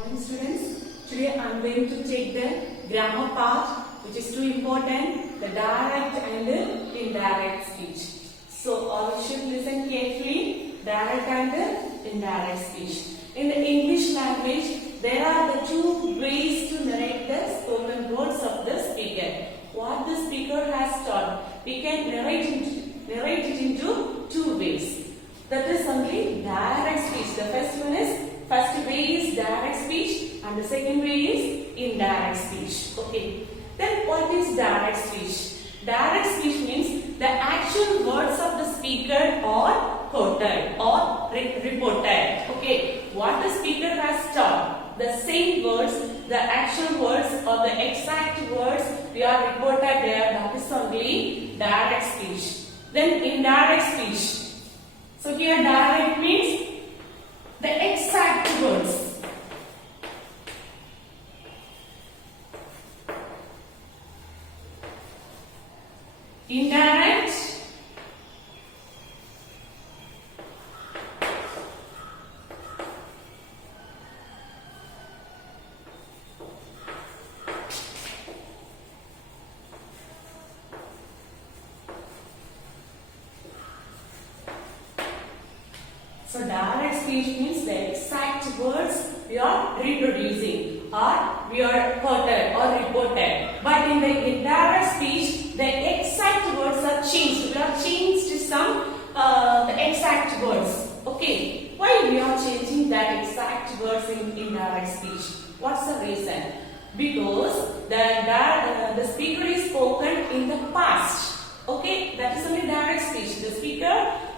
Morning students, today I am going to take the grammar part which is too important, the direct and indirect speech. So all should listen carefully, direct and indirect speech. In the English language, there are the two ways to narrate the spoken words of the speaker. What the speaker has taught, we can narrate it into two ways. That is only direct speech. The first way is direct speech and the second way is indirect speech. Okay. Then what is direct speech? Direct speech means the actual words of the speaker are quoted or reported. Okay. What the speaker has taught, the same words, the actual words or the exact words we are reported there, that is only direct speech. Then indirect speech. So here direct means the exact words. Indirect So direct speech means the exact words we are reproducing or we are quoted or reported. But in the indirect speech, the exact words are changed. We are changed to some the exact words. Okay. Why we are changing that exact words in indirect speech? What's the reason? Because the speaker is spoken in the past. Okay, that is only direct speech. The speaker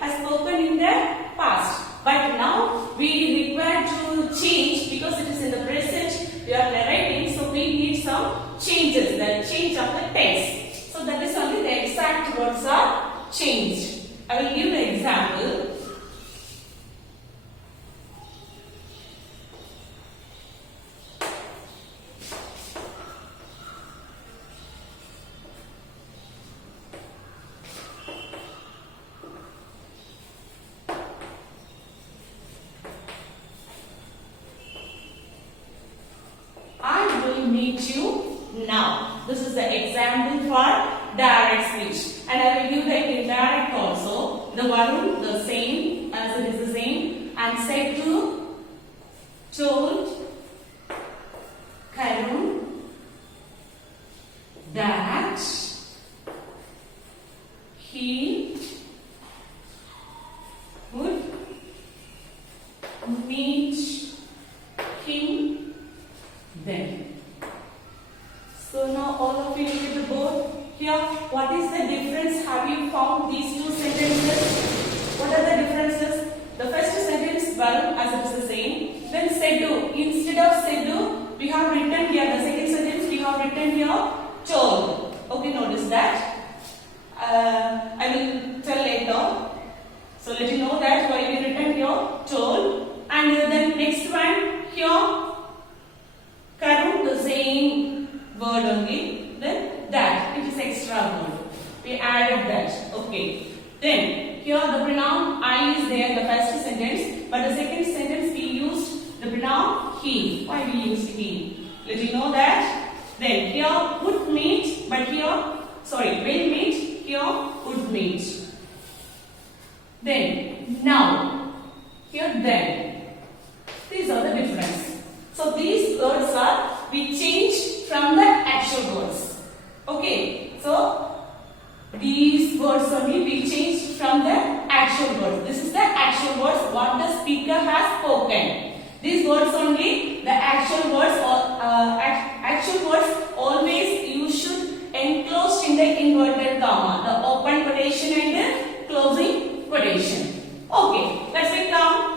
has spoken in the past. But now we require to change because it is in the present. We are narrating, so we need some changes. The change of the text. So that is only the exact words are changed. I will give the example. Meet you now. This is the example for direct speech, and I will give the indirect also. The one the same as it is the same, and said to, told, Karun that he would meet him then. So now all of you look at the board. Here, what is the difference? Have you found these two sentences? What are the differences? The first sentence, well, as it is the same. Then said to. Instead of said to, we have written here. The second sentence, we have written here told. Okay, notice that. I will tell later. So let you know that why we written here told. And then next one here, Karun, the same word only, then that, it is extra word. We added that. Okay. Then here the pronoun I is there in the first sentence, but the second sentence we used the pronoun he. Why we used he? Let you know that. Then here would meet, but here, sorry, will meet, here would meet. Then now, here then. These are the difference. So these words are, we changed from the actual words. Okay, so these words only we changed from the actual words. This is the actual words what the speaker has spoken. These words only, the actual words or actual words always you should enclose in the inverted comma, the open quotation and the closing quotation. Okay, let's become.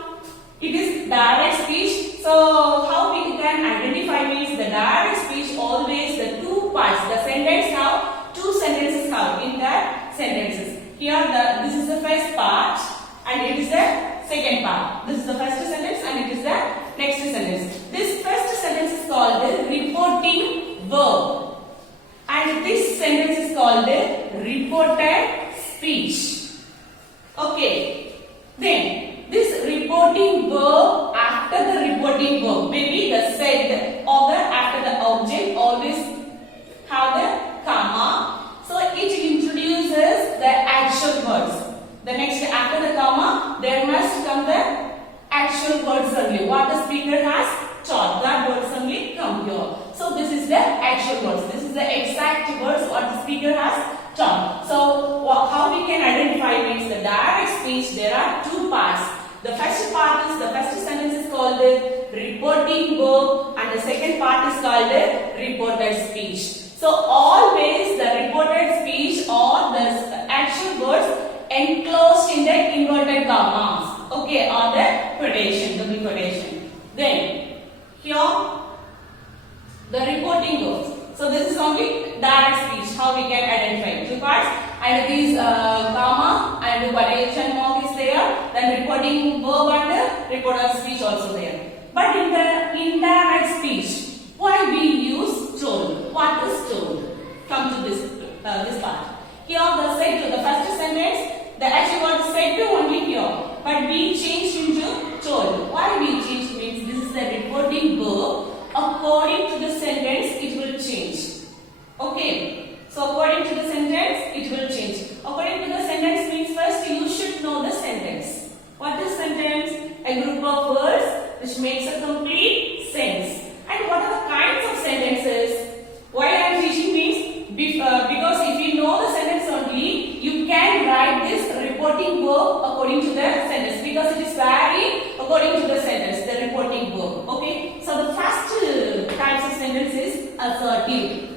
It is direct speech. So how we can identify means the direct speech always the two parts. The sentence have two sentences have in that sentences. Here this is the first part and it is the second part. This is the first sentence and it is the next sentence. This first sentence is called the reporting verb and this sentence is called the reported speech. Okay. Then this reporting verb, after the reporting verb, maybe the the reporting verb and the second part is called the reported speech. So always the reported speech or the actual words enclosed in the inverted commas, okay, or the quotation, double quotation. Then here the reporting verbs. So this is only direct speech, how we can identify two parts, and these comma and quotation mark is there, then reporting verb and reported speech also there. But in the indirect speech, why we use told? What is told? Come to this part. Here the said to, the first sentence, the actual word said to only here, but we changed into told. Why we changed means this is the reporting verb. According to the sentence, it will change. Okay. So according to the sentence, it will change. According to the sentence means first you should know the sentence. What is sentence? A group of words which makes a complete sense. And what are the kinds of sentences? Why I am teaching means because if you know the sentence only, you can write this reporting verb according to the sentence, because it is vary according to the sentence, the reporting verb. Okay. So the first types of sentence is assertive.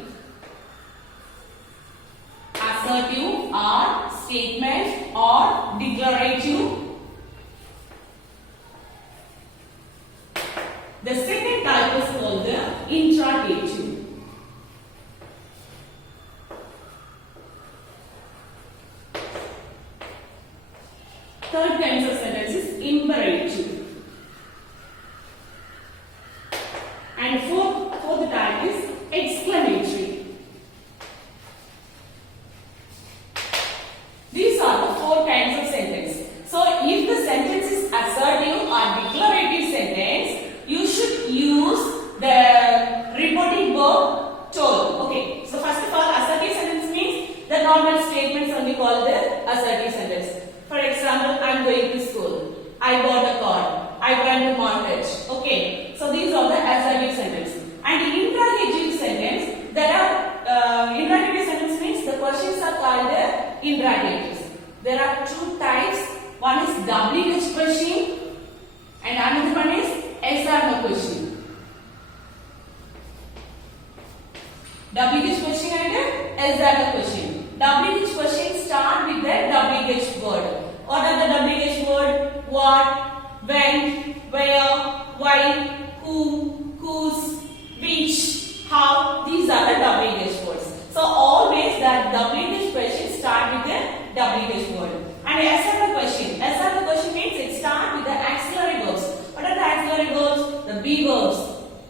Assertive or statement or declarative. The second type is called the interrogative. Third kind of sentence is imperative. And fourth type is exclamatory. These are the four kinds of sentence. So if the sentence is assertive or declarative sentence, you should use the reporting verb told. Okay. So first of all, assertive sentence means the normal statements only called the assertive sentence. For example, I am going to school. I bought a car. I went to market. Okay. So these are the assertive sentence. And interrogative sentence, there are interrogative sentence means the questions are called the interrogatives. There are two types. One is WH question and another one is yes or no question. WH question and yes or no question. WH question start with the WH word. What are the WH word? What, when, where, why, who, whose, which, how. These are the WH words. So always that WH question start with the WH word. And SR question. SR question means it starts with the auxiliary verbs. What are the auxiliary verbs? The be verbs.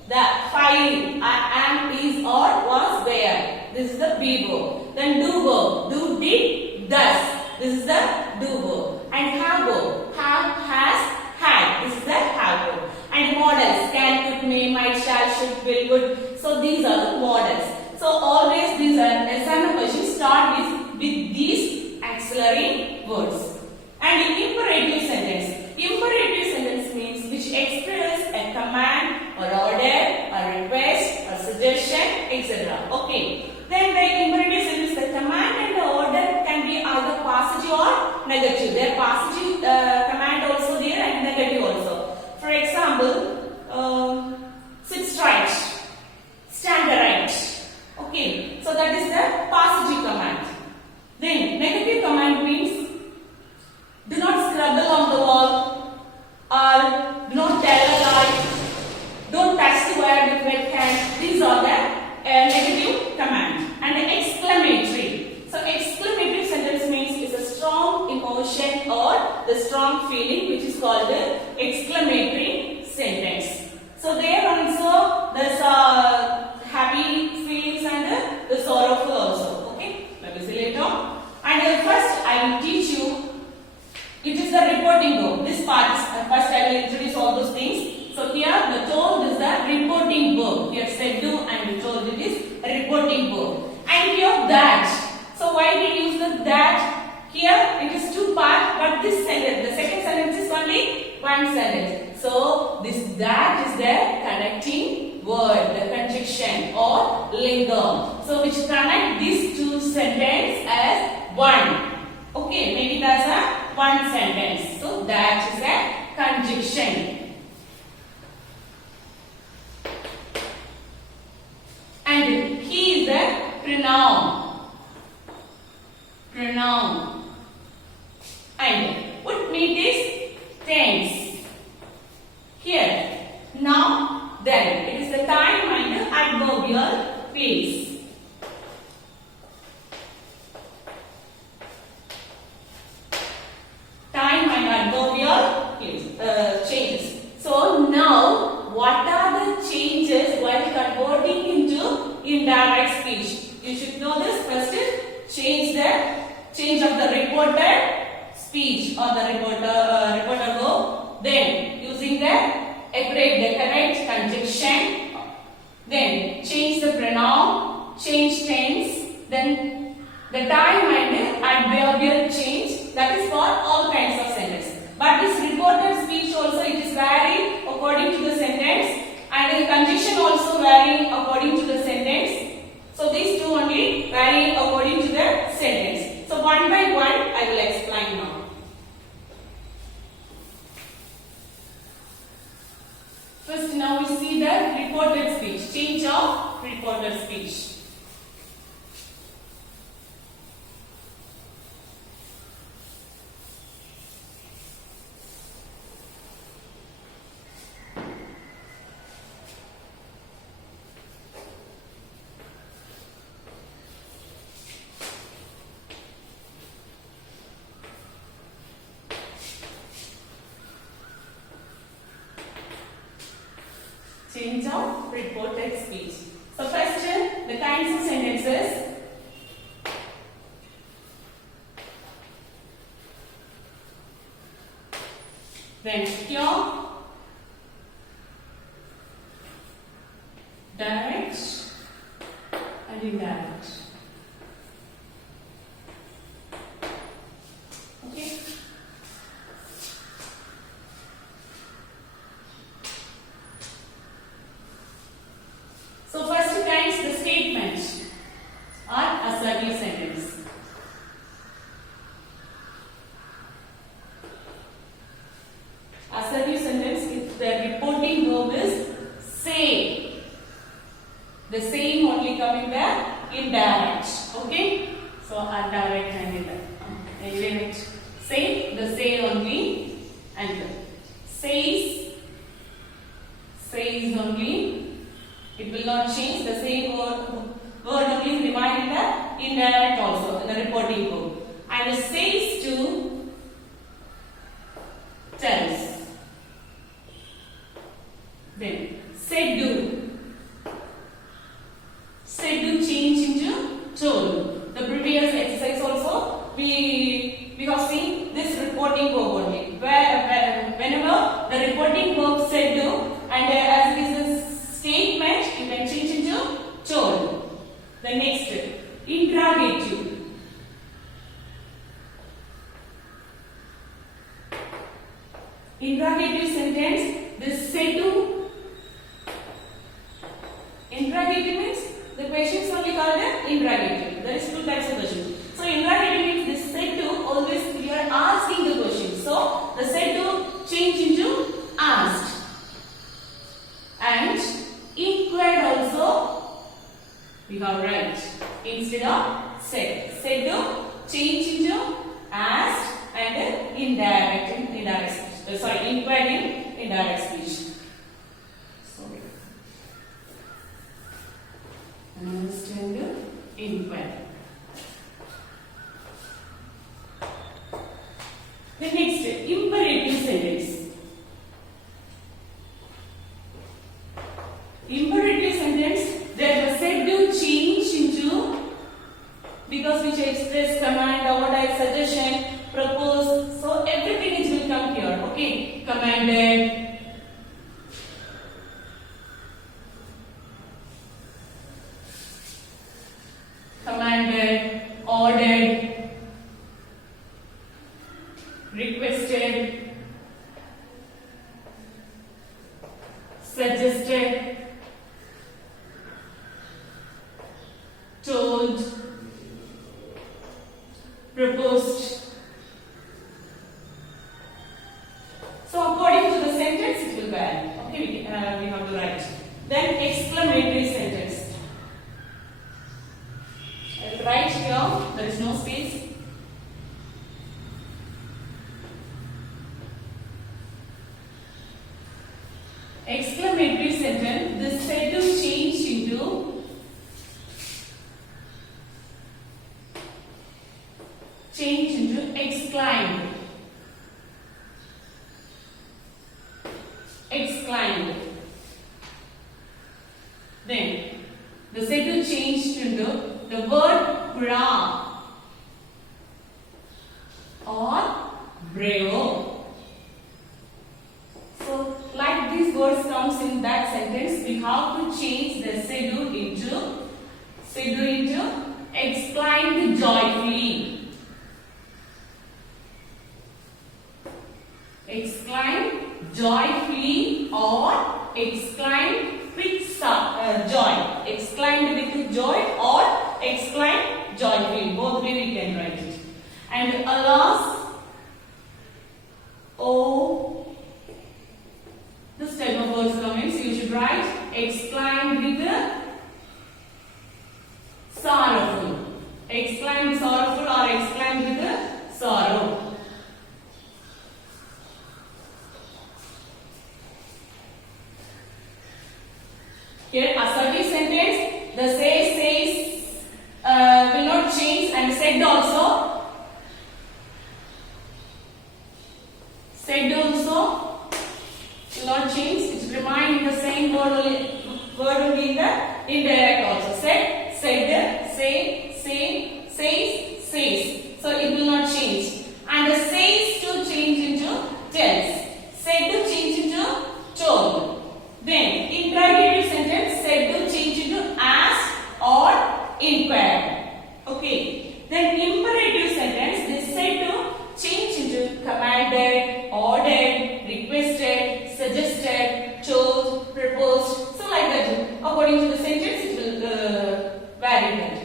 The find, am, is, or, was, were. This is the be verb. Then do verb. Do, did, does. This is the do verb. And have verb. Have, has, had. This is the have verb. And models. Can, could, may, might, shall, should, will, would. So these are the models. So always these are SR questions start with these auxiliary words. And imperative sentence. Imperative sentence means which express a command or order or request or suggestion, etc. Okay. Then the imperative sentence, the command and the order can be either positive or negative. There are positive command also there and negative also. For example, sit straight, stand right. Okay. So that is the positive command. Then negative command means do not scribble on the wall, or do not tell a lie, don't touch the wire with wet hand. These are the negative command. And the exclamatory. So exclamatory sentence means it's a strong emotion or the strong feeling which is called the exclamatory sentence. So there also there's happy feelings and the sorrowful also. Okay, let me see later. And first I will teach you. It is the reporting verb. This part is first I will introduce all those things. So here the told is the reporting verb. Here said do and told it is a reporting verb. And here that. So why we use the that? Here it is two parts, but this sentence, the second sentence is only one sentence. So this that is the connecting word, the conjunction or lingam. So which connect these two sentences as one. Okay, make it as a one sentence. So that is a conjunction. then. It is the time and adverbial place. Time and adverbial place, changes. So now, what are the changes while converting into indirect speech? You should know this. First is change of the reported speech or the reporter verb. Then using the correct conjunction. Then change the pronoun, change tense. Then the time and adverbial change. That is for all kinds of sentence. But this reported speech also it is varying according to the sentence, and the conjunction also varying according to the sentence. So these two only varying according to the sentence. So one by one I will explain now. First now we see the reported speech, change of reported speech. Change of reported speech. So first, the kinds of sentences. Then pure, direct, and indirect. Okay. So first kinds, the statement or assertive sentence. Assertive sentence, if the reporting verb is say, the same only coming there indirect. Okay. So direct and indirect. Say, the say only, and says only. It will not change. The same word only remain in the indirect also, in the reporting verb. And says to tells. Then said do. Said do change into told. The previous exercise also we have seen this reporting verb only. Whenever the reporting verb said do and as it is a statement, you can change into told. The next, interrogative. Interrogative sentence, this say to. Interrogative means the questions only called interrogative. There is two types of questions. So interrogative means this say to always we are asking the question. So the say to change into asked. And inquired also we have right instead of said. Said to change into asked and indirect speech. Inquired in indirect speech. Sorry. Understand inquired. The next imperative sentence. Imperative sentence, there was said to change into because which express command, order, suggestion, propose. So everything is will come here. Okay, commanded, ordered, requested, suggested, told, proposed. So according to the sentence it will vary. Okay, we have to write. Then exclamatory sentence. I will write here, there is no space. Exclamatory sentence the said to change into exclaimed. Exclaimed. Then the said to change into the word brave or bravo. So like these words comes in that sentence, we have to change the said into exclaimed joyfully. Exclaimed joyfully or exclaimed with joy. Exclaimed with joy or exclaimed joyfully. Both way we can write it. And alas, oh, this type of words comments you should write exclaimed with the sorrowful. Exclaimed sorrowful or exclaimed with the sorrow. Here assertive sentence, the says will not change, and said also will not change. It will remain in the same word only in the indirect also. Said, say, says. So it will not change. And the says to change into tells. Said to change into told. Then interrogative sentence, said to change into asked or inquired. Okay. Then imperative sentence, this said to change into commanded, ordered, requested, suggested, chose, proposed. So like that. According to the sentence, it will vary that.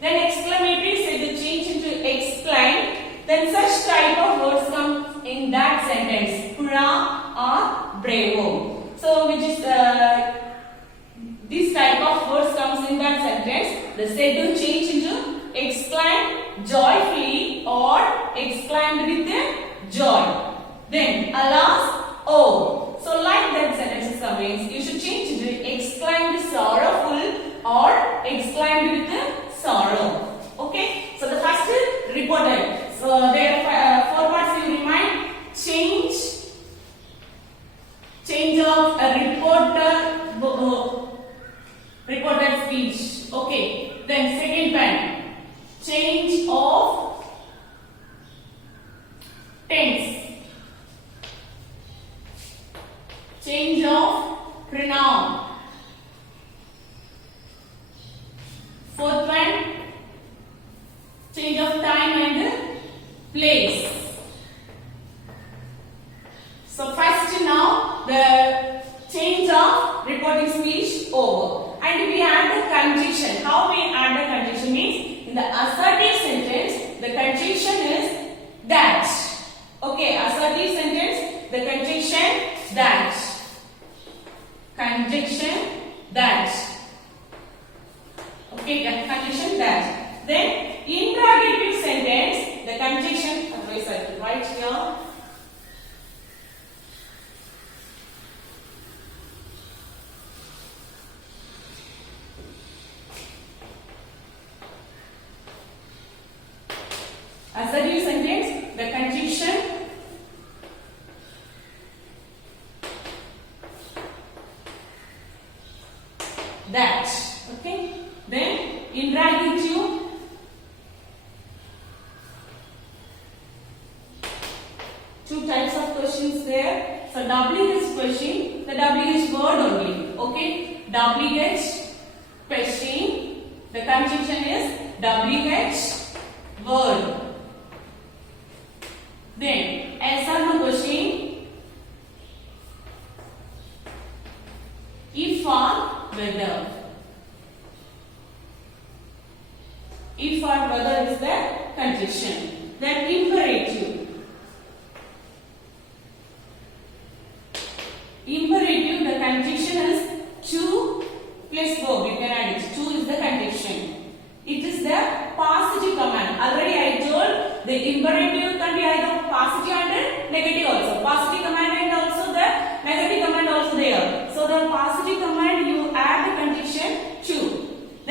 Then exclamatory said to change into exclaimed. Then such type of words come in that sentence, hurrah or bravo. So which is this type of words comes in that sentence. The said to change into exclaimed joyfully or exclaimed with the joy. Then alas, oh. So like that sentence means you should change into exclaimed sorrowful or exclaimed with the sorrow. Okay. So the first is reported. So there are 4 parts you remind. Change of a reported speech. Okay. Then second one, change of tense. Change of pronoun. Fourth one, change of time and place. So first now the change of reporting speech over, and we add the conjunction. How we add the conjunction means in the assertive sentence the conjunction is that. Okay, assertive sentence the conjunction that. Conjunction that. Okay, the conjunction that. Then interrogative sentence the conjunction. Otherwise I will write here. Assertive sentence, the conjunction that. Okay. Then interrogative, two types of questions there. So WH question, the WH word only. Okay. WH question, the conjunction is WH word. Then S or no question, if or whether. If or whether is the conjunction. Then imperative. Imperative, the conjunction is to plus verb. You can add it. To is the conjunction. It is the positive command. Already I told the imperative can be either positive and negative also. Positive command and also the negative command also there. So the positive command you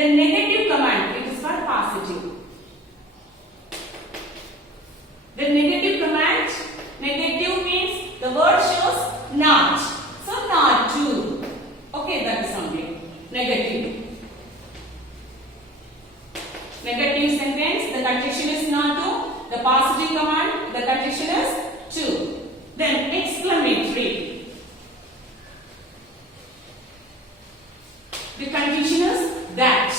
The negative command, it is for positive. The negative command, negative means the word shows not. So not to. Okay, that is something. Negative. Negative sentence, the conjunction is not to. The positive command, the conjunction is to. Then exclamatory. The conjunction is that.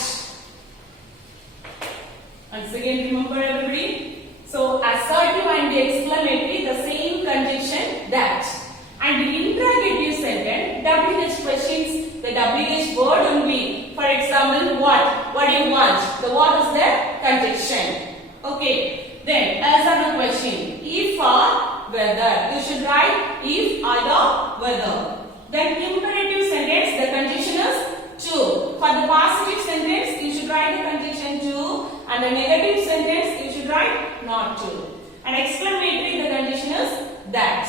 Once again, remember everybody. So assertive and the exclamatory, the same conjunction that. And the interrogative sentence, WH questions, the WH word will be, for example, what? What do you want? The what is the conjunction. Okay. Then, as another question, if or whether. You should write if, either, whether. Then imperative sentence, the conjunction is to. For the positive sentence, you should write the conjunction to. And the negative sentence, you should write not to. And exclamatory, the conjunction is that.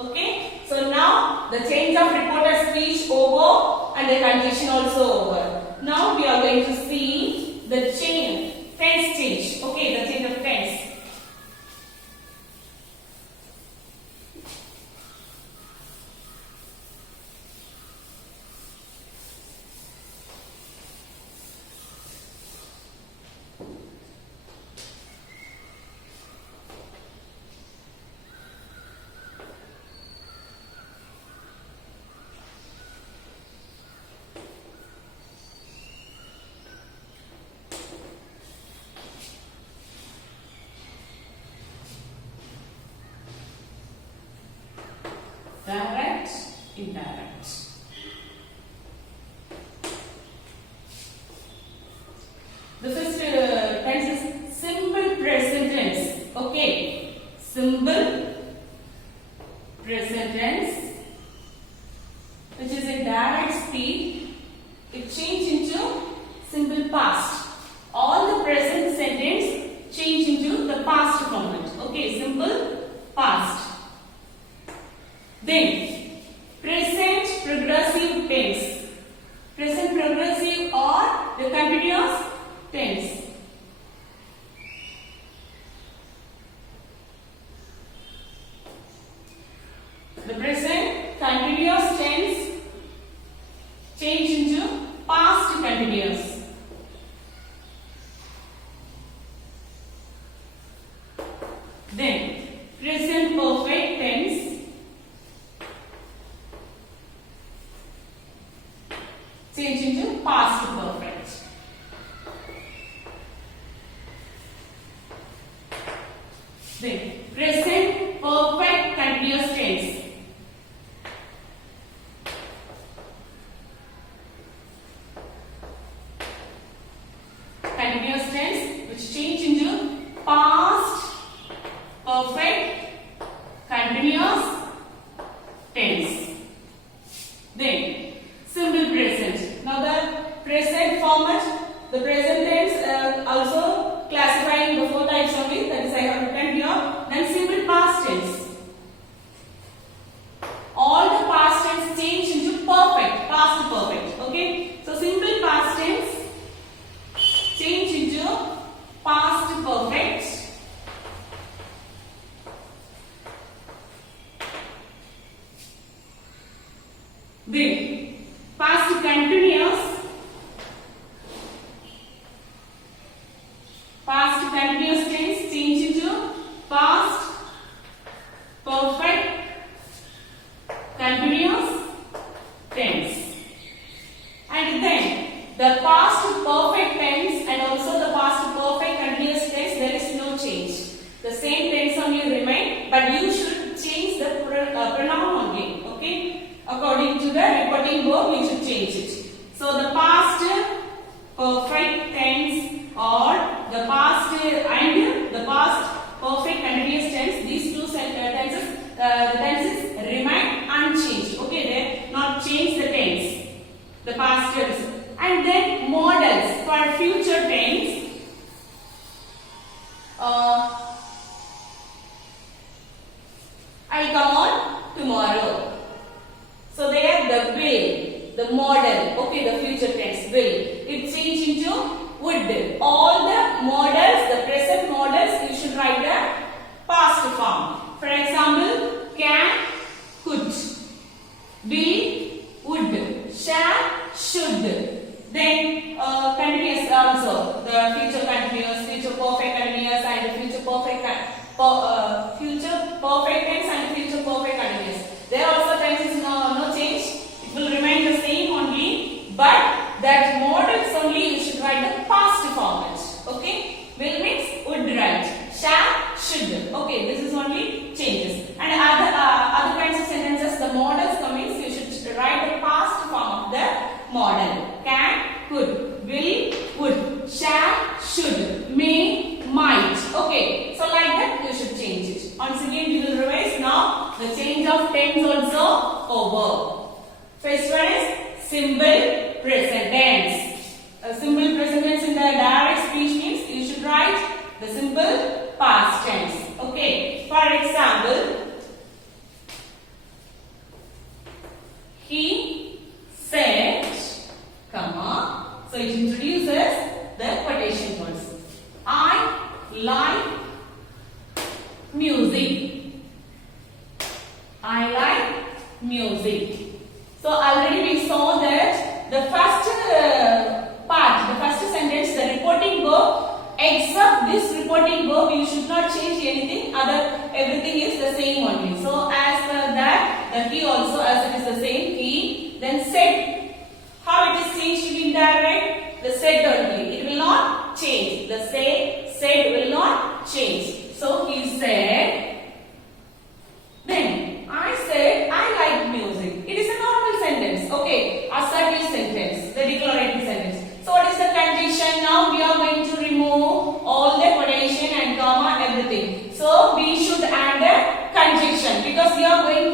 Okay. So now the change of reported speech over and the conjunction also over. Now we are going to see the tense change. Okay, the change of tense. Direct, indirect. The first tense is simple present tense. Okay, simple present tense, which is a direct speed. It changes into simple past. All the present sentence change into the past moment. Okay, simple past. Then, present progressive tense. Present progressive or the continuous tense. The present continuous tense change into past continuous. Then, present perfect tense change into past perfect. Then, present perfect continuous tense. Continuous tense which change into past perfect continuous tense. Then, simple present. Now the present format, the present tense also classifying the four types of it, that is I have written here. Then simple past tense. All the past tense change into perfect, past perfect. Okay. So simple past tense change into past perfect. Then past continuous. Past continuous tense change into past perfect continuous tense. And then the past perfect tense and also the past perfect continuous tense, there is no change. The same tense only remain, but you should change the pronoun only. Okay. According to the reporting verb, you should change it. So the past perfect tense or the past and the past perfect continuous tense, these two tenses, the tenses remain unchanged. Okay, they not change the tense, the past tense. And then models for future tense. I will come on tomorrow. So there the the model, okay, the future tense, will. It changed into would. All the models, the present models, you should write the past form. For example, can, could, will, would, shall, should. Then continuous also, the future continuous, future perfect continuous, and the future perfect tense and future perfect continuous. There also tense is no change. It will remain the same only, but that models only you should write the past format. Okay, will means would write, shall, should. Okay, this is only changes. And other kinds of sentences, the models means you should write the past form of the model. Can, could, will, would, shall, should, may, might. Okay, so like that you should change it. Once again we will revise now the change of tense also over. First one is simple present tense. A simple present tense in the direct speech means you should write the simple past tense. Okay, for example, he said, comma, so it introduces the quotation words. I like music. I like music. So already we saw that the first part, the first sentence, the reporting verb, except this reporting verb, you should not change anything. Everything is the same only. So as per that, the he also, as it is the same, he, then said. How it is changed to indirect? The said only. It will not change. The said will not change. So he said. Then I said I like music. It is a normal sentence. Okay, assertive sentence, the declarative sentence. So what is the conjunction? Now we are going to remove all the quotation and comma, everything. So we should add a conjunction because we are going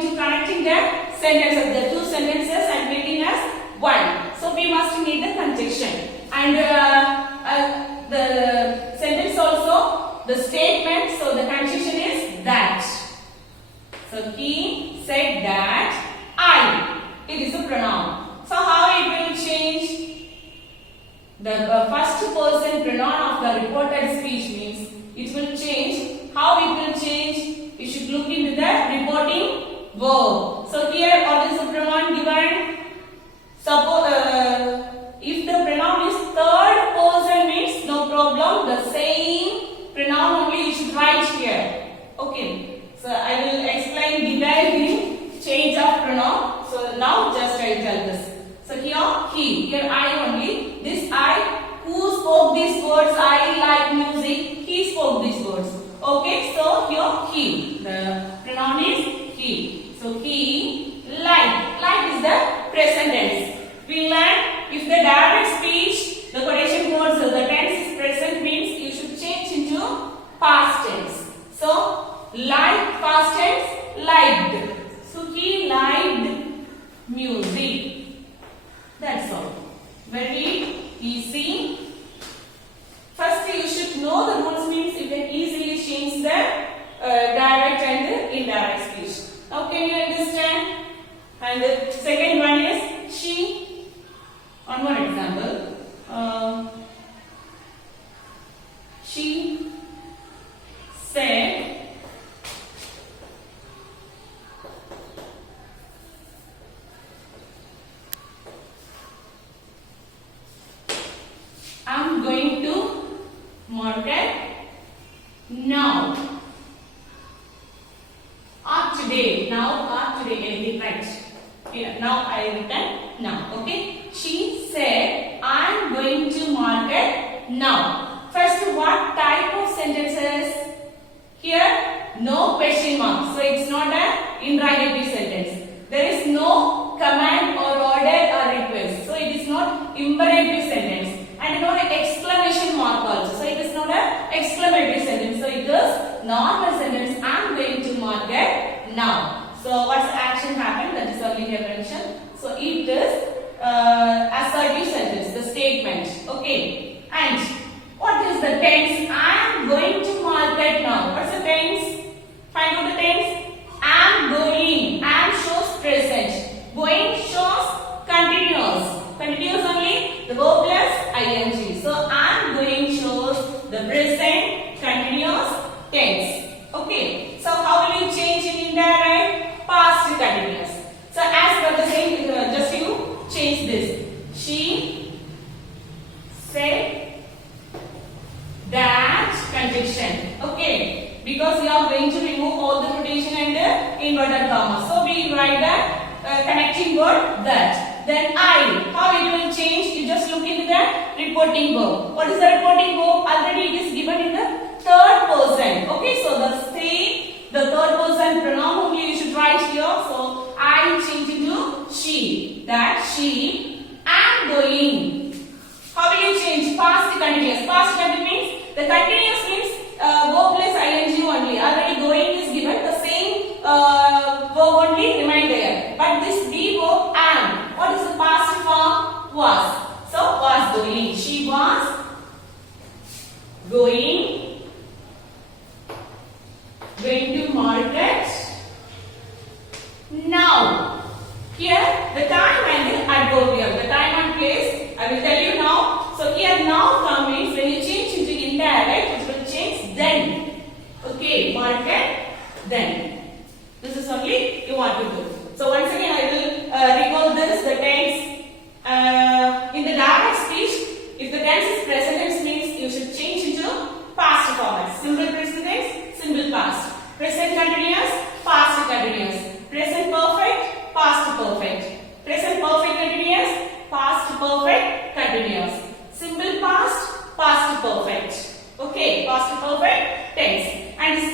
to connecting the sentences, the two sentences and making as one. So we must need the conjunction. And the sentence also, the statement, so the conjunction is that. So he said that I. It is a pronoun. So how it will change? The first person pronoun of the reported speech means it will change. How it will change? You should look into the reporting verb. So here what is the pronoun given? Suppose if the pronoun is third person means no problem. The same pronoun only you should write here. Okay. So I will explain dividing change of pronoun. So now just I tell this. So here he, here I only. This I, who spoke these words? I like music. He spoke these words. Okay. So here he. The pronoun is he. So he liked. Like is the present tense. We learn if the direct speech, the quotation words, the tense is present means you should change into past tense. So like past tense, liked. So he liked music. That's all. Very easy. First you should know the rules means you can easily change the direct and the indirect speech. Now can you understand? And the second one is she. On one example, she said I'm going to market now. Or today. Now or today. Anything right? Here. Now I written now. Okay. She said, I'm going to market now. First, what type of sentences? Here, no question mark. So, it's not an interrogative sentence. There is no command or order or request. So, it is not imperative sentence. And not an exclamation mark also. So, it is not an exclamatory sentence. So, it is normal sentence. I'm going to market now. So, what's the action happened? That is only here mentioned. So, it is assertive sentence, the statement. Okay. And what is the tense? I am going to market now. What's the tense? Find out the tense. I am going. I am shows present. Going you write the connecting word that. Then I, how it will change? You just look into the reporting verb. What is the reporting verb? Already it is given in the third person. Okay, so the same, the third person pronoun only you should write here. So I change into she. That she am going. How will you change? Past continuous. Past continuous means the continuous means verb plus ing only. Already going is given. The same verb only remain there. But this be verb am. What is the past form? Was. So was going. She was going to market. Now, here the time and the adverbial. The time and place I will tell you now. So here now come means when you change into indirect, it will change then. Okay, market then. This is only you want to do. So once again I will recall this, the tense. In the direct speech, if the tense is present tense means you should change into past format. Simple present tense, simple past. Present continuous, past continuous. Present perfect, past perfect. Present perfect continuous, past perfect continuous. Simple past, past perfect. Okay, past perfect tense. And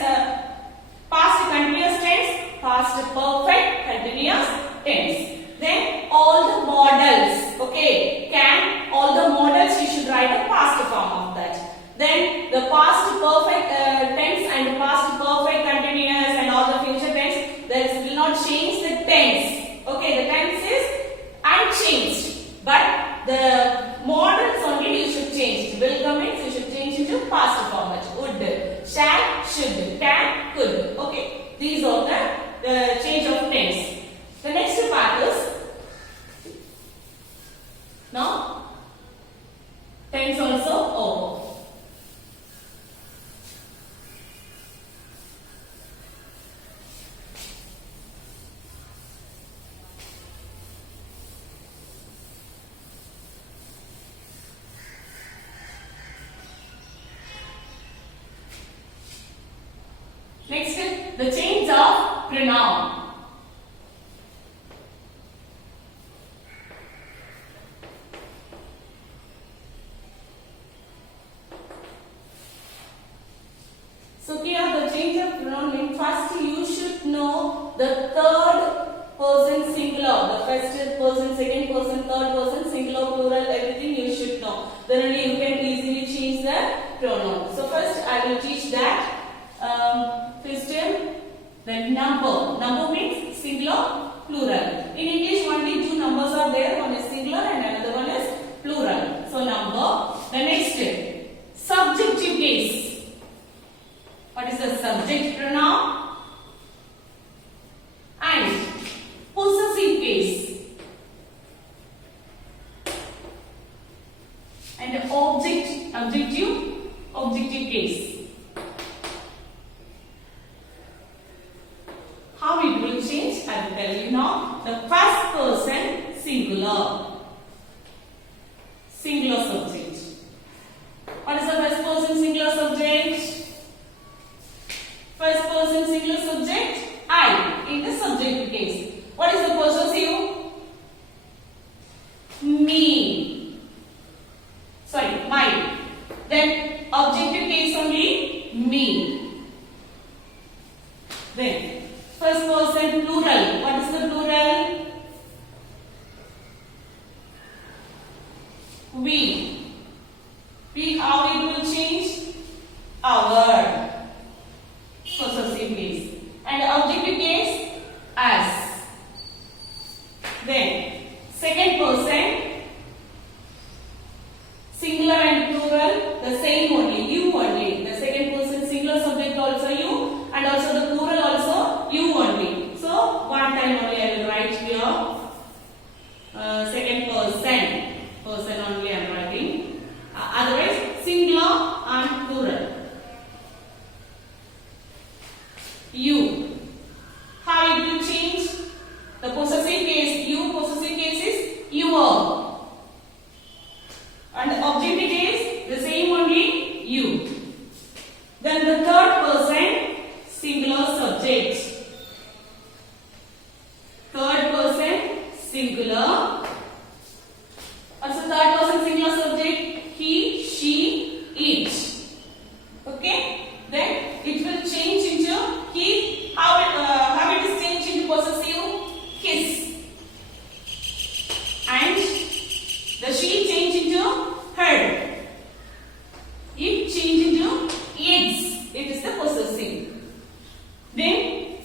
past continuous tense, past perfect continuous tense. Then all the models. Okay, can all the models you should write a past form of that. Then the past perfect tense and past perfect continuous and all the future tense, this will not change the tense. Okay, the tense is unchanged, but the models only you should change. Will come means you should change into past format. Would, shall, should, can, could. Okay, these are the change of tense. The next part is now tense also over. Next is the change of pronoun. So here the change of pronoun means first you should know the third person singular, the first person, second person, third person, singular, plural, everything you should know. Then only you can easily change the pronoun. So first I will teach that. System, then number. Number means singular, plural. In English only two numbers are there. One is singular and another one is plural. So number. The next subjective case. What is the subject pronoun? And possessive case. And objective case. How it will change? I will tell you now. The first person singular. Singular subject. What is the first person singular subject? First person singular subject. I in the subjective case. What is the possessive? Me. Sorry, my. Then objective case only me. Then first person plural. What is the plural? We. We, how it will change? Our. Possessive case. And objective case? Us. Then second person singular and plural, the same only, you only. The second person singular subject also you, and also the plural also you only. So one time only I will write here second person. Person only I am writing. Otherwise singular and plural. You. How it will change? The possessive case, you, possessive case is your. And the objective case, the same only you. Then the third person, singular subject. singular. Also third person singular subject, he, she, it. Okay, then it will change into he. How it is changed into possessive, his, and the she changed into her. It changed into its. It is the possessive. Then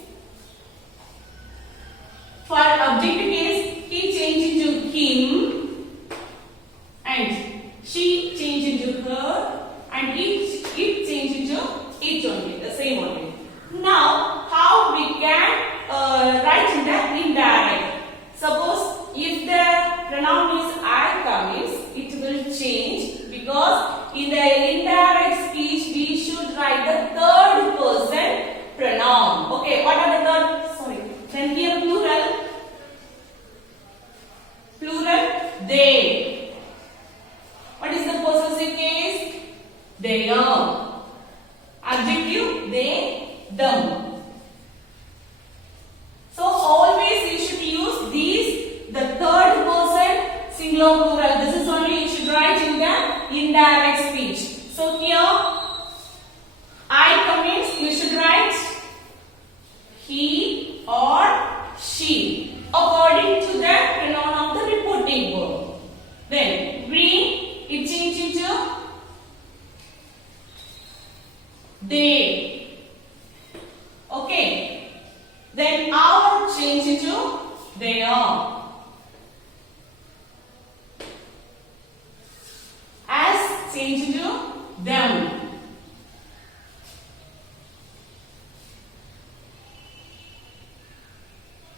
for objective case, he changed into him, and she changed into her, and it changed into it only, the same only. Now, how we can write in the indirect? Suppose if the pronoun is I comes, it will change, because in the indirect speech we should write the third person pronoun. Okay, what are the third? Sorry. Then here plural. Plural, they. What is the possessive case? They are. Adjective, they, them. So always you should use these, the third person singular plural. This is only you should write in the indirect speech. So here I comments, you should write he or she according to the pronoun of the reporting verb. Then green, it changed into they. Okay. Then our change into they are. As change into them.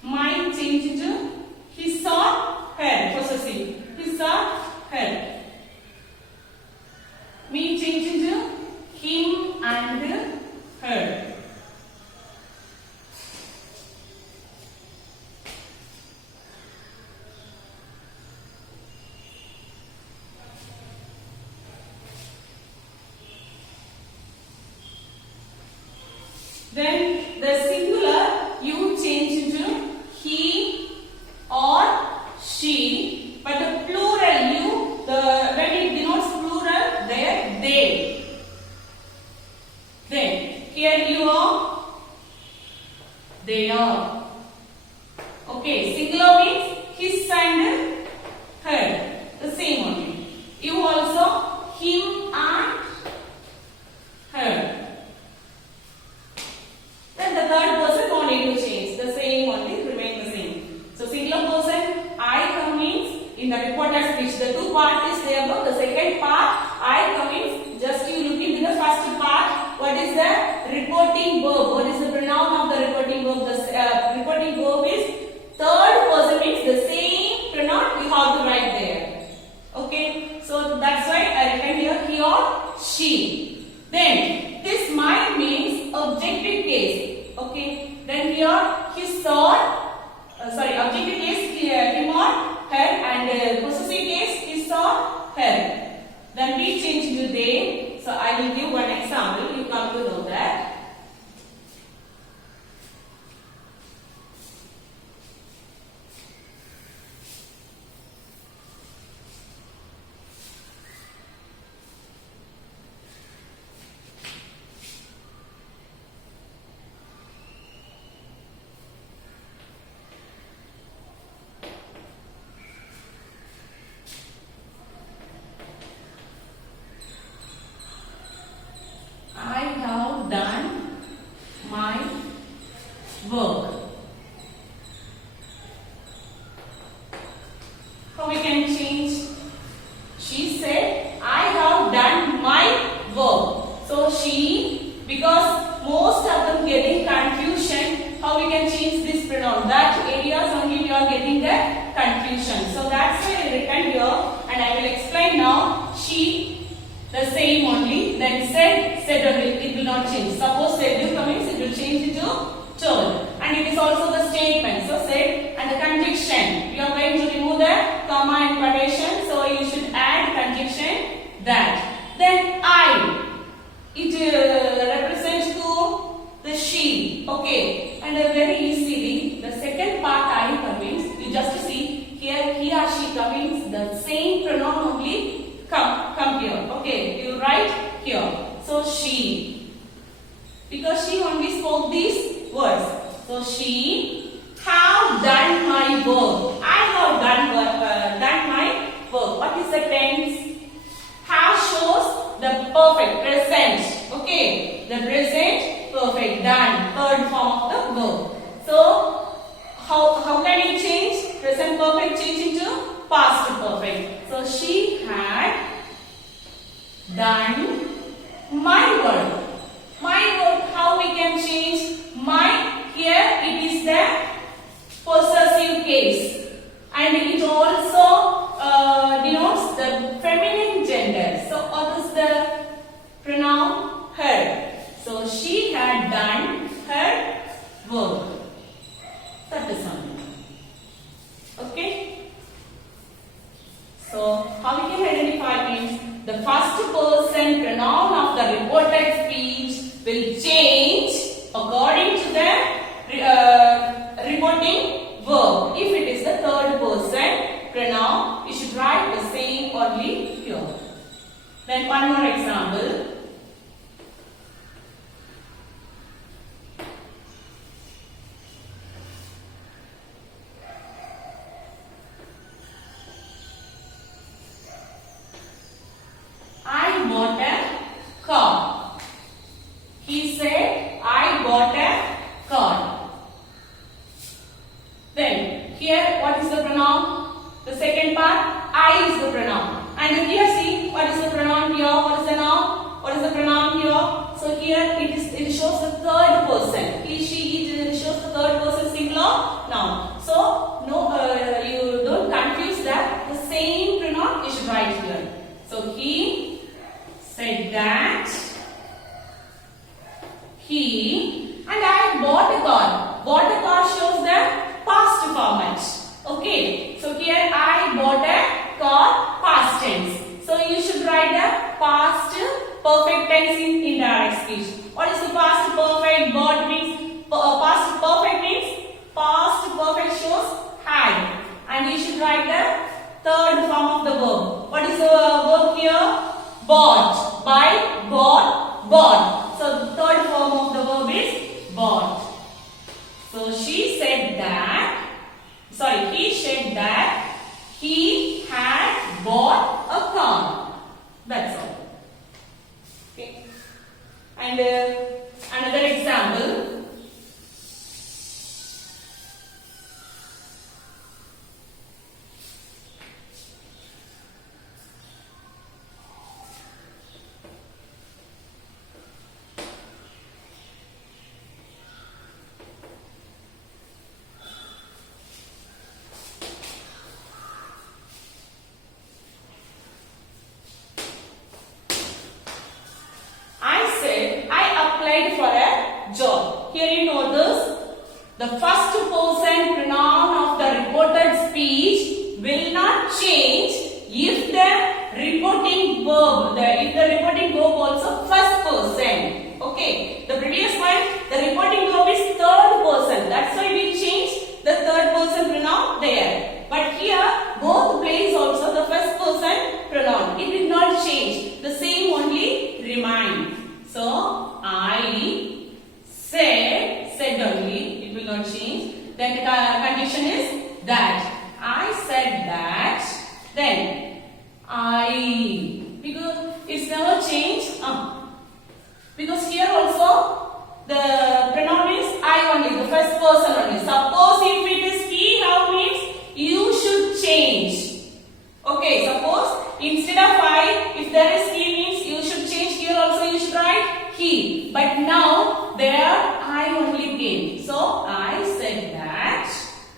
Mine change into his or her, possessive. His or her. Me change into him and her. Then the singular you change into he or she, but the plural you, when it denotes plural, there they. Then here you are, they are. Okay, singular means his and her, the same only. You also him and her. Then the third person no need to change. The same only remain the same. So singular person I come means in the reported speech. The two part is there. The second part I come means just you look into the first part. What is the reporting verb? What is the pronoun of the reporting verb? The reporting verb is third person means the same pronoun you have to write there. Okay. So that's why I written here he or she. Then this mine means objective case. Okay. Then here his or objective case him or her, and possessive case his or her. Then we change to they. So I will give one example. You come to know that. I have done my work. How we can change? She said, I have done my work. So she, because most of them getting confusion, how we can change this pronoun? That areas only we are getting the confusion. So that's why I written here, and I will explain now. She, the same only. Then said only, it will not change. Suppose said you comes, it will change into told. And it is also the statement. So said and the conjunction. We are going to remove the comma and quotation. So you should add conjunction that. Then I. It represents to the she. Okay. And very easily, the second part I comes, you just see pronoun only come here. Okay, you write here. So she, because she only spoke these words. So she have done my work. I have done my work. What is the tense? Have shows the perfect present. Okay, the present perfect, done, third form of the verb. So how can you change present perfect change into past perfect? So she had done my work. My work, how we can change my? Here it is the possessive case, and it also denotes the feminine gender. So what is the pronoun? Her. So she had done her work. That is something. Okay. So how we can identify means the first person pronoun of the reported speech will change according to the reporting verb. If it is the third person pronoun, you should write the same only here. Then one more example. I bought a car. He said, I bought a car. Then, here, what is the pronoun? The second part, I is the pronoun. And here, see, what is the pronoun here? What is the noun? What is the pronoun here? So, here, it shows the third person. He, she, it shows the third person singular noun. So, no, you don't confuse that. The same pronoun you should write here. So, he said that he, and I bought a car. Bought a car shows the past format. Okay. So here I bought a car, past tense. So you should write the past perfect tense in indirect speech. What is the past perfect? Bought means past perfect means past perfect shows had, and you should write the third form of the verb. What is the verb here? Bought. By, bought, bought. So the third form of the verb is bought. So she said that, sorry, he said that he had bought a car. That's all. Okay. And another example. Job. Here you notice the first person pronoun of the reported speech will not change if the reporting verb, also first person. Okay. The previous one, the reporting verb is third person. That's why we change the third person pronoun there. But here both place also the first person pronoun. It will not change. The same only remain. So I said only, it will not change. Then the condition is that. I said that, then I, because it's never changed. Because here also the pronoun is I only, the first person only. Suppose if it is he, how means you should change. Okay, suppose instead of I, if there is he means you should change. Here also you should write he. But now there I only came. So I said that.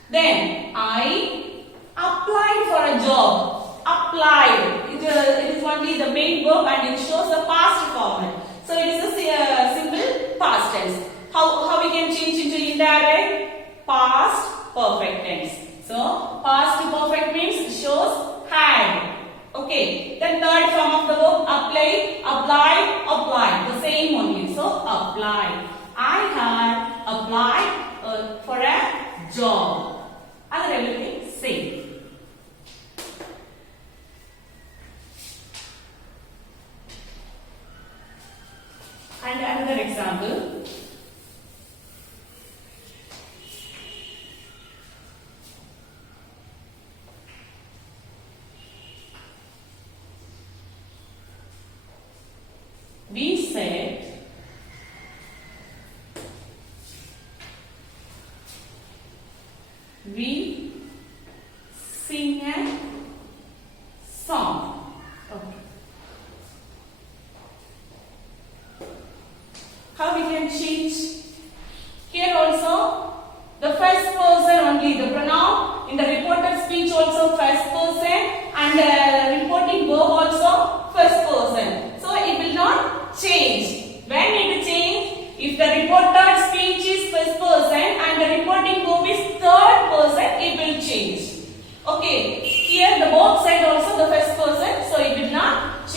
Then I applied for a job. Applied. It is only the main verb and it shows the past format. So it is a simple past tense. How we can change into indirect? Past perfect tense. So past perfect means it shows had. Okay. Then third form of the verb apply, applied, applied. The same only. So apply. I had applied for a job. Other everything same.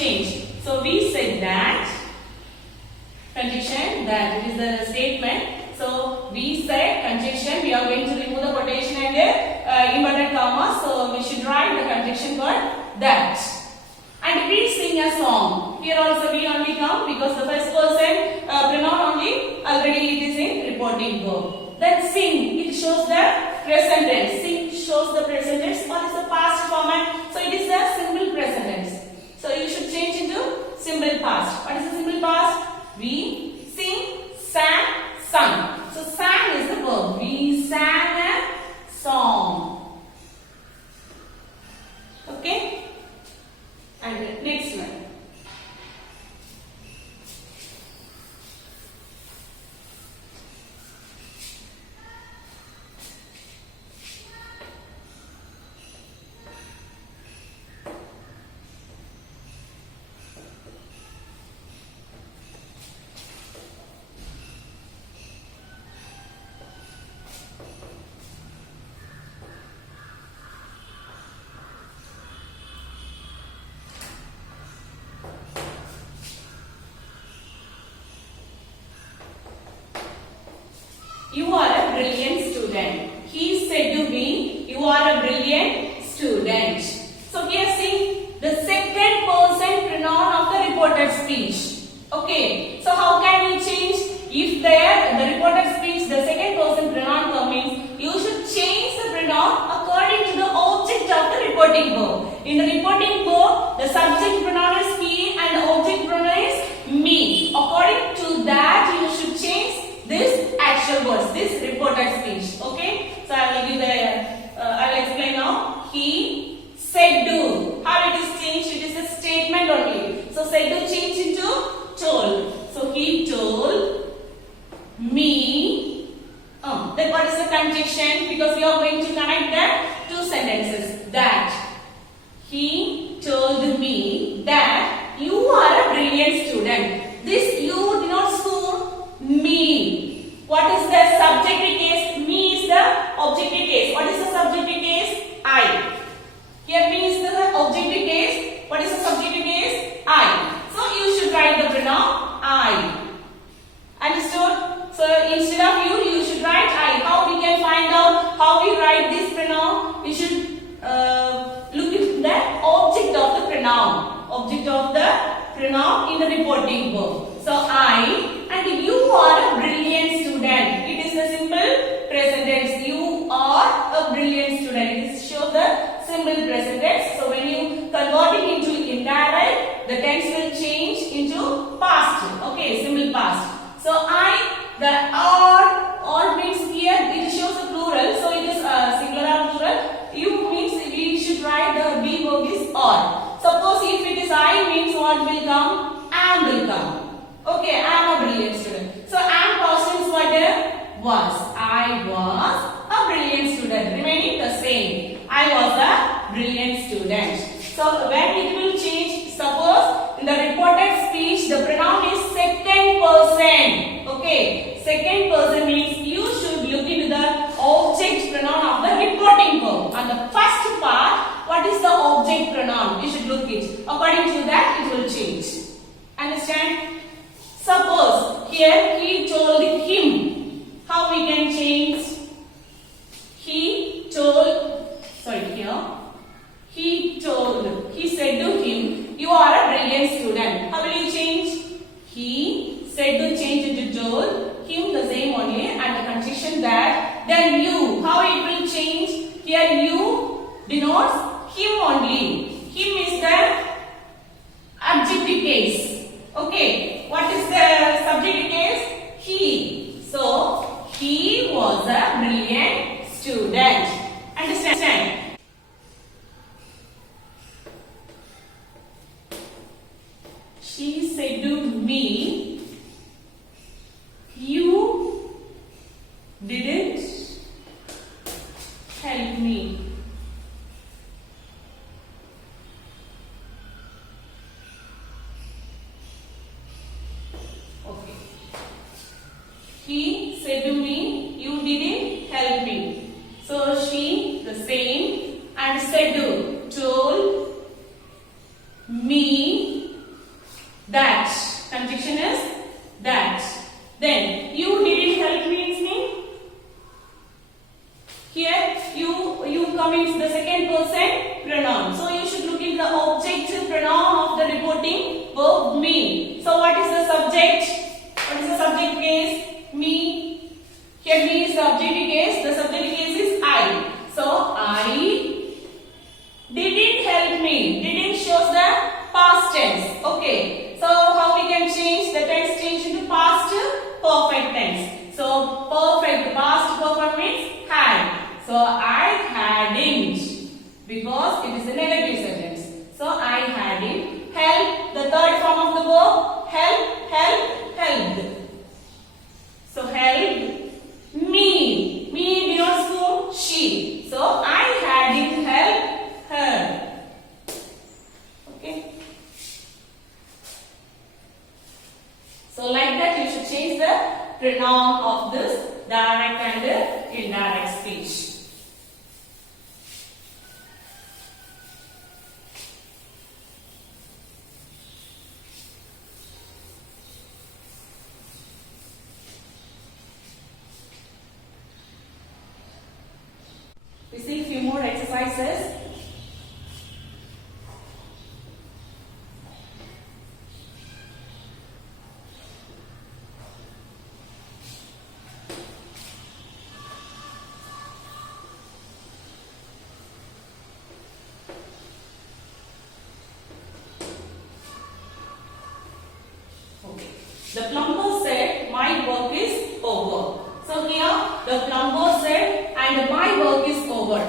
change. So we said that conjunction, that it is the statement. So we said conjunction, we are going to remove the quotation and inverted comma. So we should write the conjunction word that. And we sing a song. Here also we only come because the first person pronoun only already it is in reporting verb. Then sing, it shows the present tense. Sing shows the present tense. What is the past format? So it is the simple present tense. So you should change into simple past. What is the simple past? We sing, sang, sung. So sang is the verb. We sang a song. Okay? And next one. You are a brilliant student. He said to me, you are a brilliant student. So here see the second person pronoun of the reported speech. Okay. So how can we change? If there the reported speech, the second person pronoun comes, you should change the pronoun according to the object of the reporting verb. In the reporting verb, the subject pronoun is he and the object pronoun is me. According to that, you should change this actual words, this reported speech. Okay, so I will give the I will explain now. He said do. How it is changed? It is a statement only. So said do change into told. So he told me. Then what is the conjunction? Because we are going to connect the two sentences. That he told me that you are a brilliant student. This you denotes who? Me. What is the subjective case? Me is the objective case. What is the subjective case? I. Here me is the objective case. What is the subjective case? I. So you should write the pronoun I. Understood? So instead of you, you should write I. How we can find out how we write this pronoun? We should look at the object of the pronoun. Object of the pronoun in the reporting verb. So I and you are a brilliant student. It is a simple present tense. You are a brilliant student. It is show the simple present tense. So when you convert it into indirect, the tense will change into past. Okay, simple past. So I, the or means here it shows a plural. So it is singular plural. You means we should write the be verb is or. Suppose if it is I means what will come? Am will come. Okay, I am a brilliant student. So am past tense what was. I was a brilliant student. Remaining the same. I was a brilliant student. So when it will change, suppose in the reported speech the pronoun is second person. Okay, second person means you should look into the object pronoun of the reporting verb. And the first part, what is the object pronoun? You should look it. According to that, it will change. Understand? Suppose here he told him. How we can change? He told. Sorry, here. He told. He said to him, you are a brilliant student. How will you change? He said to change into told. Him the same only and the condition that. Then you. How it will change? Here you denotes him only. Him is the adjective case. Okay. What is the subject case? He. So, he was a brilliant student. Understand? She said to me, you didn't help me. Okay. He said to me, you didn't help me. So she, the same, and said to, told me, come into the second person pronoun. So you should look into the objective pronoun of the reporting verb me. So what is the subject? What is the subject case? Me. Here me is the objective case. The subject case is I. So I didn't help me. Didn't shows the past tense. Okay. So how we can change the tense change into past perfect tense. So perfect, past perfect means had. So I hadn't because it is a negative sentence. So I hadn't. Help, the third form of the verb. Help, helped. So helped me. Me denotes whom? She. So I hadn't helped her. Okay. So like that you should change the pronoun of this direct and indirect speech. We see a few more exercises. The plumber said, my work is over. So here, the plumber said, and my work is over.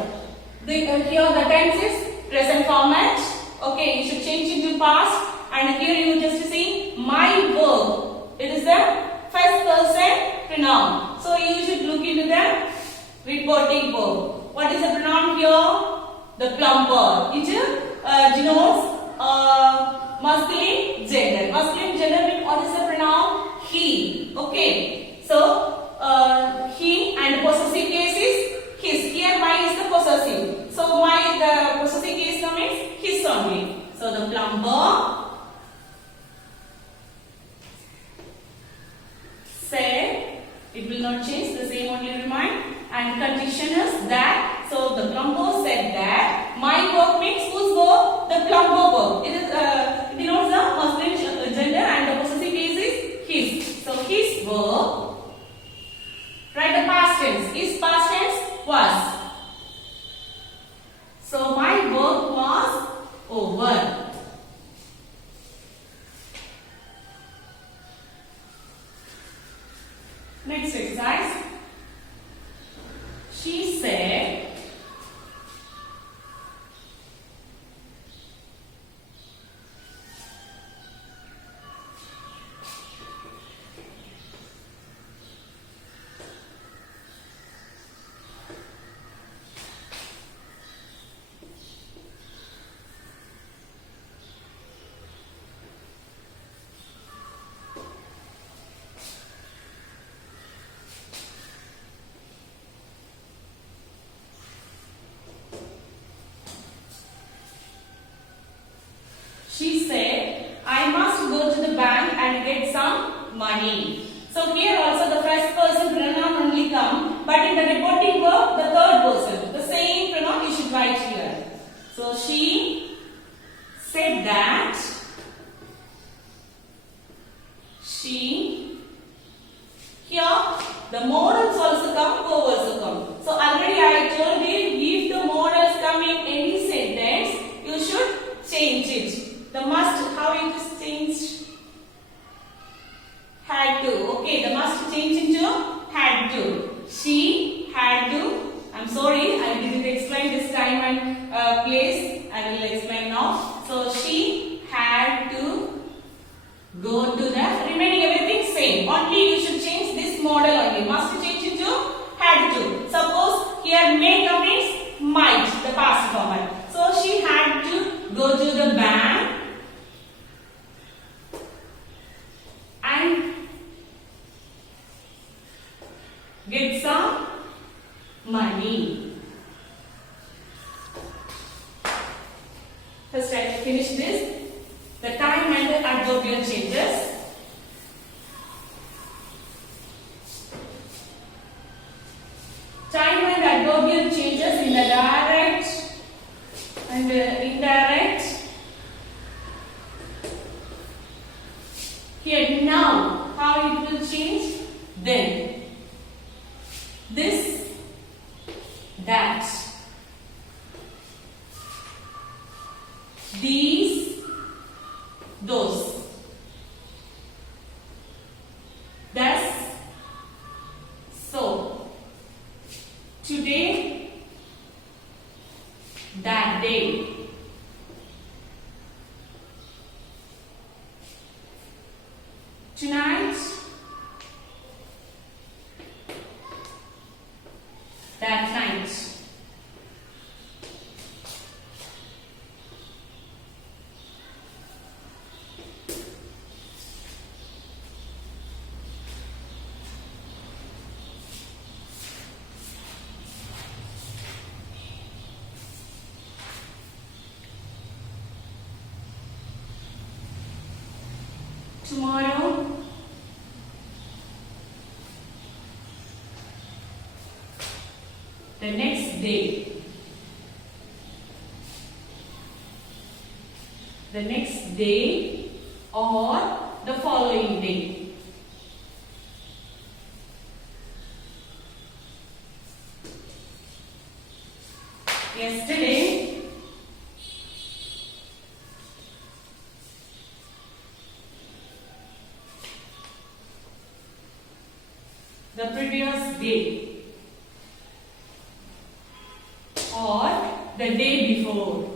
Here the tense is present format. Okay, you should change into past. And here you just see, my work. It is the first person pronoun. So you should look into the reporting verb. What is the pronoun here? The plumber. It denotes masculine gender. Masculine gender means what is the pronoun? He. Okay. So he and possessive case is his. Here my is the possessive. So my the possessive case means his only. So the plumber said, it will not change, the same only remain, and condition is that. So the plumber said that my work means whose work? The plumber work. It is it denotes the masculine gender and the possessive case is his. So his work. Write the past tense. His past tense was. So my work was over. Next exercise. She said, she said, I must go to the bank and get some money. So here also the first person pronoun only come, but in the reporting verb, the third person. The same pronoun you should write here. So she said that she, here the modals also come, verb also come. So already I told you, if the modals come in any sentence, you should change it. The must, how it is changed? Had to. Okay, the must change into had to. She had to. I'm sorry, I didn't explain this time and place. I will explain now. So she had to go to the remaining everything same. Only you should change this model only. Must change into had to. Suppose here may come means might, the past format. So she had to go to the bank and get some money. First I finish this. The time and the adverbial changes. Time and adverbial changes in the direct and indirect. Here now, how it will change? Then, this, that, these, those. Thus, so, today, that day. Tonight, that night. Tomorrow, the next day, the next day or the following day. Yesterday, the previous day or the day before.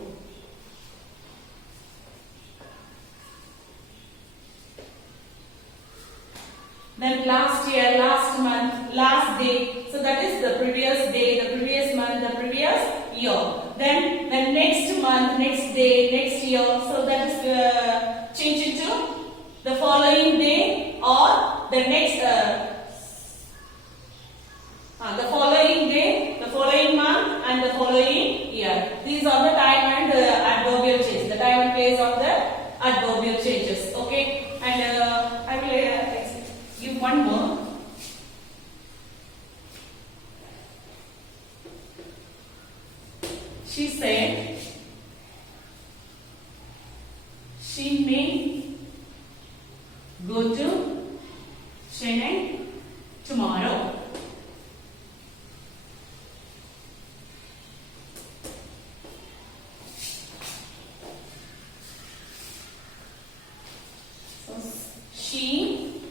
Then last year, last month, last day. So that is the previous day, the previous month, the previous year. Then the next month, next day, next year. So that is change it to the following day or the next the following day, the following month and the following year. These are the time and adverbial changes. The time and place of the adverbial changes. Okay. And I will give one more. She said she may go to Chennai tomorrow. She,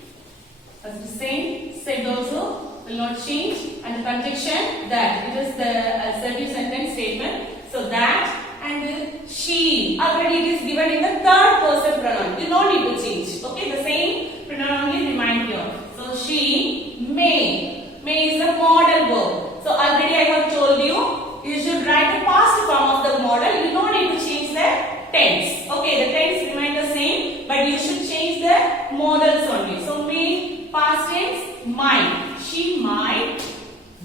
as the same, said also will not change, and the conjunction that, it is the assertive sentence statement. So that and she, already it is given in the third person pronoun. You don't need to change. Okay, the same pronoun only remain here. So she may. May is the modal verb. So already I have told you should write the past form of the modal. You don't need to change the tense. Okay, the tense remain the same, but you should change the modals only. So may, past tense, might. She might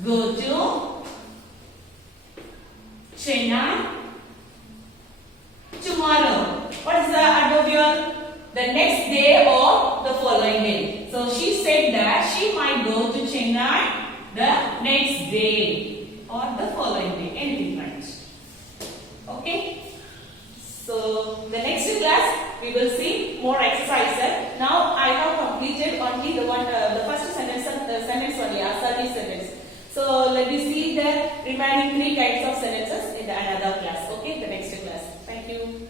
go to Chennai tomorrow. What is the adverbial? The next day or the following day. So she said that she might go to Chennai the next day or the following day. Anything right. Okay. So the next class we will see more exercises. Now I have completed only the one, the first sentence only, assertive sentence. So let me see the remaining 3 kinds of sentences in the another class. Okay, the next class. Thank you.